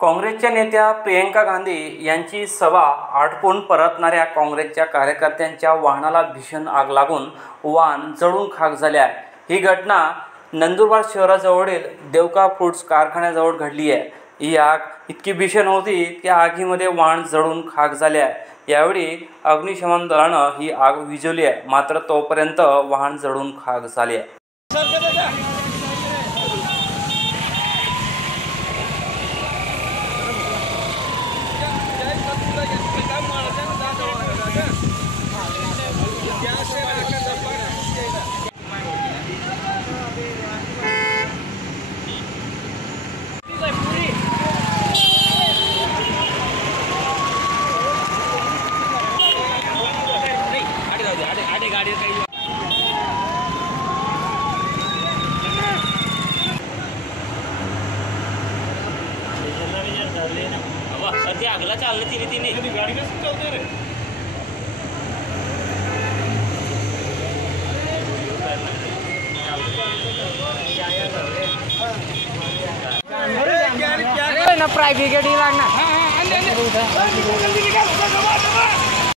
काँग्रेसच्या नेत्या प्रियंका गांधी यांची सभा आटोपून परतणाऱ्या काँग्रेसच्या कार्यकर्त्यांच्या वाहनाला भीषण आग लागून वाहन जळून खाक झाले आहे। ही घटना नंदुरबार शहराजवळील देवका फूड्स कारखान्याजवळ घडली आहे। ही आग इतकी भीषण होती की आगीमध्ये वाहन जळून खाक झाले आहे। यावेळी अग्निशमन दलानं ही आग विझवली आहे, मात्र तोपर्यंत वाहन जळून खाक झाले आहे। अगला चालले तिने गाड़ी में चलते रे प्राइवेट गाड़ी लागना।